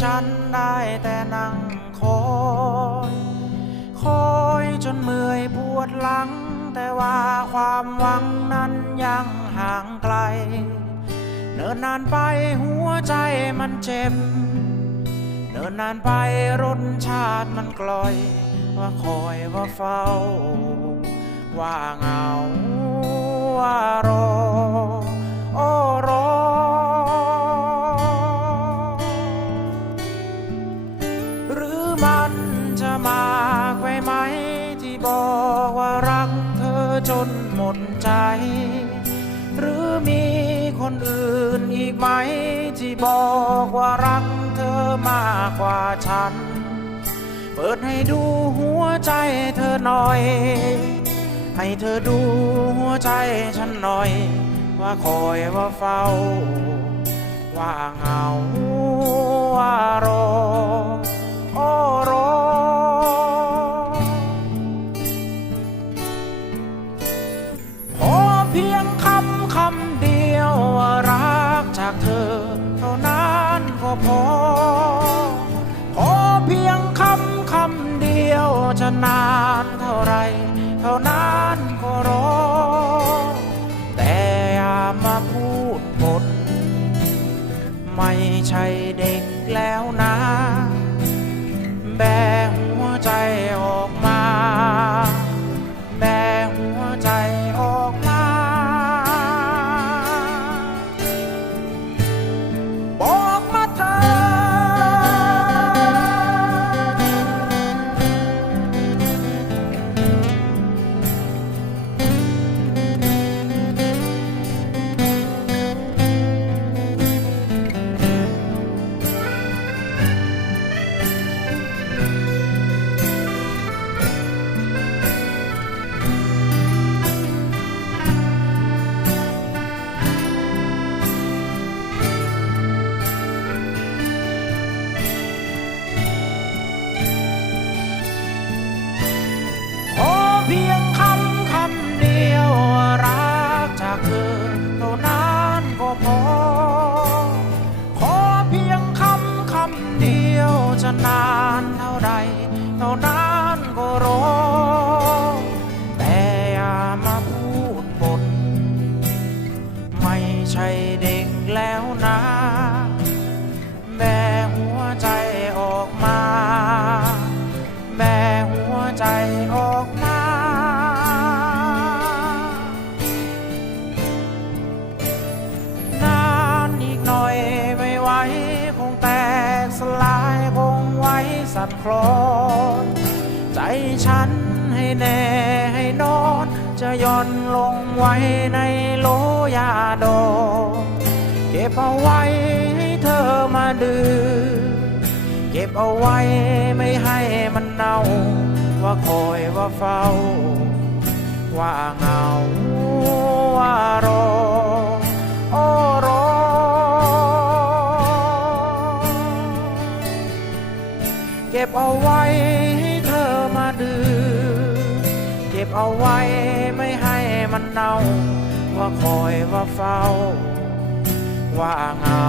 ฉันได้แต่นั่งคอยคอยจนเมื่อยปวดหลัง แต่ว่าความหวังนั้นยังห่างไกล เนินนานไปหัวใจมันเจ็บ เนินนานไปรสชาติมันกลอย ว่าคอยว่าเฝ้า ว่าเงาว่า นอีกไหม ที่บอกว่ารักเธอมากกว่าฉัน เปิดให้ดูหัวใจเธอหน่อย ให้เธอดูหัวใจฉันหน่อย ว่าคอยว่าเฝ้า ว่าเหงา พอ ขอเพียงคำคำเดียวจะนานเท่าไรเท่านั้นก็รอ แต่อย่ามาพูดบนไม่ใช่เด็กแล้วนะ ท่านั้นก็รอ แต่อย่ามาพูดบนไม่ใช่เด็กแล้วนะแบหัวใจออกมาแบหัวใจออกมา นานอีกหน่อยไม่ไหวคงแตกสลาย สั่นคลอน ใจฉันให้แน่ให้นอน จะย่อนลงไว้ในโลยาดองเก็บเอาไว้ให้เธอมาดื่มเก็บเอาไว้ไม่ให้มันเน่า ว่าคอยว่าเฝ้า ว่าเหงาว่ารอ บเอาไว้ไม่ให้มันเน่า ว่าคอยว่าเฝ้า ว่าเหงา